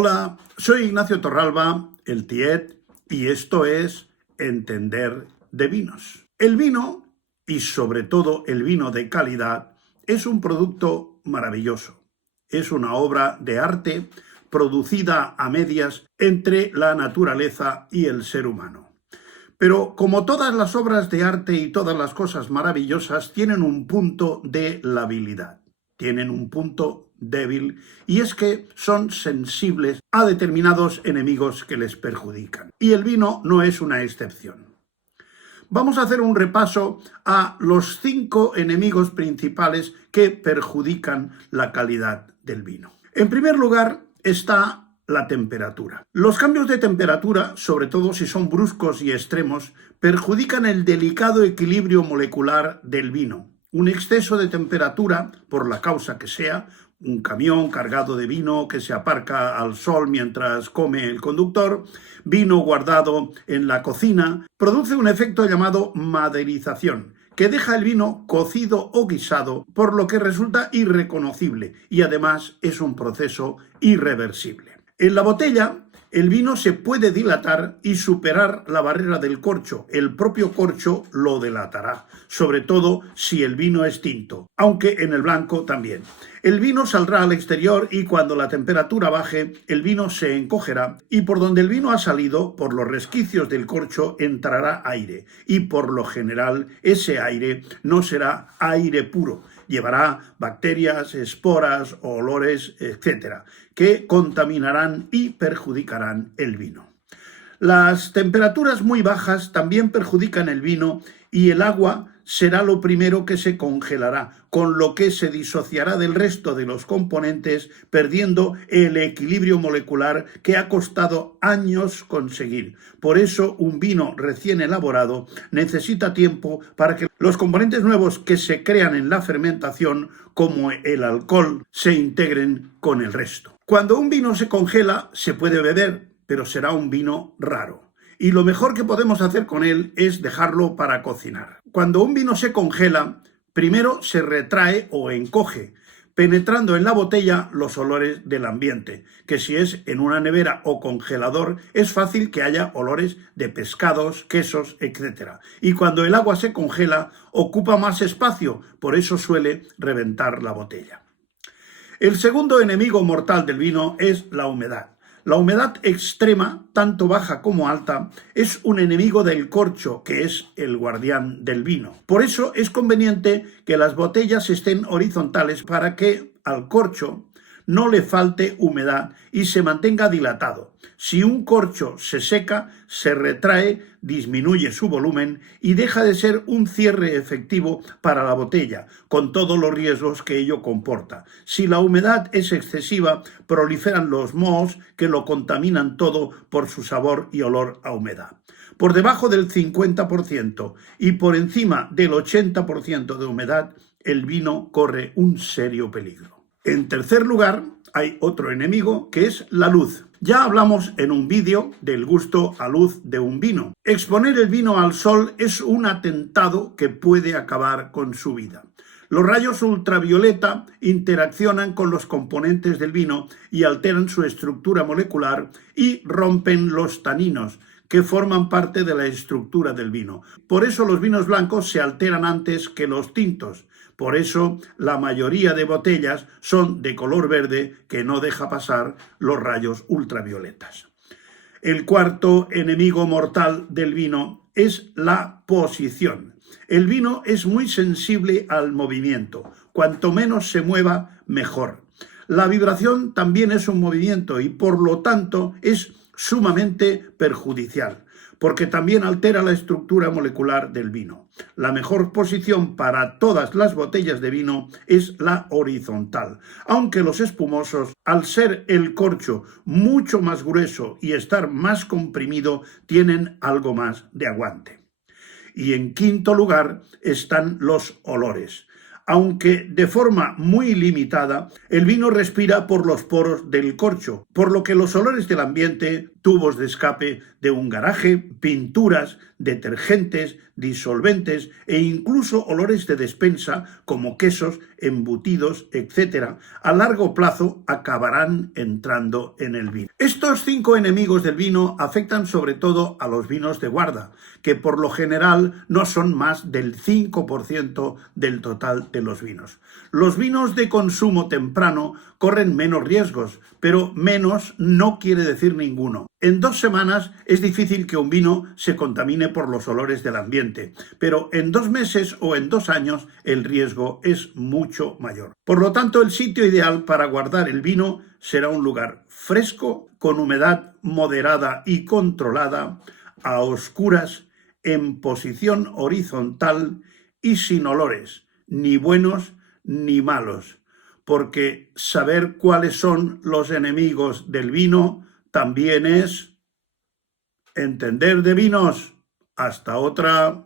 Hola, soy Ignacio Torralba, el Tiet, y esto es Entender de Vinos. El vino, y sobre todo el vino de calidad, es un producto maravilloso. Es una obra de arte producida a medias entre la naturaleza y el ser humano. Pero como todas las obras de arte y todas las cosas maravillosas, tienen un punto de labilidad, tienen un punto débil, y es que son sensibles a determinados enemigos que les perjudican. Y el vino no es una excepción. Vamos a hacer un repaso a los 5 enemigos principales que perjudican la calidad del vino. En primer lugar está la temperatura. Los cambios de temperatura, sobre todo si son bruscos y extremos, perjudican el delicado equilibrio molecular del vino. Un exceso de temperatura, por la causa que sea, un camión cargado de vino que se aparca al sol mientras come el conductor, vino guardado en la cocina, produce un efecto llamado maderización, que deja el vino cocido o guisado, por lo que resulta irreconocible y además es un proceso irreversible. En la botella, el vino se puede dilatar y superar la barrera del corcho. El propio corcho lo delatará, sobre todo si el vino es tinto, aunque en el blanco también. El vino saldrá al exterior y cuando la temperatura baje, el vino se encogerá y por donde el vino ha salido, por los resquicios del corcho, entrará aire y por lo general ese aire no será aire puro. Llevará bacterias, esporas, olores, etc., que contaminarán y perjudicarán el vino. Las temperaturas muy bajas también perjudican el vino y el agua será lo primero que se congelará, con lo que se disociará del resto de los componentes, perdiendo el equilibrio molecular que ha costado años conseguir. Por eso, un vino recién elaborado necesita tiempo para que los componentes nuevos que se crean en la fermentación, como el alcohol, se integren con el resto. Cuando un vino se congela, se puede beber, pero será un vino raro. Y lo mejor que podemos hacer con él es dejarlo para cocinar. Cuando un vino se congela, primero se retrae o encoge, penetrando en la botella los olores del ambiente, que si es en una nevera o congelador, es fácil que haya olores de pescados, quesos, etc. Y cuando el agua se congela, ocupa más espacio, por eso suele reventar la botella. El segundo enemigo mortal del vino es la humedad. La humedad extrema, tanto baja como alta, es un enemigo del corcho, que es el guardián del vino. Por eso es conveniente que las botellas estén horizontales para que al corcho no le falte humedad y se mantenga dilatado. Si un corcho se seca, se retrae, disminuye su volumen y deja de ser un cierre efectivo para la botella, con todos los riesgos que ello comporta. Si la humedad es excesiva, proliferan los mohos que lo contaminan todo por su sabor y olor a humedad. Por debajo del 50% y por encima del 80% de humedad, el vino corre un serio peligro. En tercer lugar, hay otro enemigo que es la luz. Ya hablamos en un vídeo del gusto a luz de un vino. Exponer el vino al sol es un atentado que puede acabar con su vida. Los rayos ultravioleta interaccionan con los componentes del vino y alteran su estructura molecular y rompen los taninos, que forman parte de la estructura del vino. Por eso los vinos blancos se alteran antes que los tintos. Por eso la mayoría de botellas son de color verde que no deja pasar los rayos ultravioletas. El cuarto enemigo mortal del vino es la posición. El vino es muy sensible al movimiento. Cuanto menos se mueva, mejor. La vibración también es un movimiento y por lo tanto es sumamente perjudicial, porque también altera la estructura molecular del vino. La mejor posición para todas las botellas de vino es la horizontal, aunque los espumosos, al ser el corcho mucho más grueso y estar más comprimido, tienen algo más de aguante. Y en quinto lugar están los olores. Aunque de forma muy limitada, el vino respira por los poros del corcho, por lo que los olores del ambiente tubos de escape de un garaje, pinturas, detergentes, disolventes e incluso olores de despensa como quesos, embutidos, etc., a largo plazo acabarán entrando en el vino. Estos 5 enemigos del vino afectan sobre todo a los vinos de guarda, que por lo general no son más del 5% del total de los vinos. Los vinos de consumo temprano corren menos riesgos, pero menos no quiere decir ninguno. En 2 semanas es difícil que un vino se contamine por los olores del ambiente, pero en 2 meses o en 2 años el riesgo es mucho mayor. Por lo tanto, el sitio ideal para guardar el vino será un lugar fresco, con humedad moderada y controlada, a oscuras, en posición horizontal y sin olores, ni buenos ni malos, porque saber cuáles son los enemigos del vino también es entender de vinos. Hasta otra.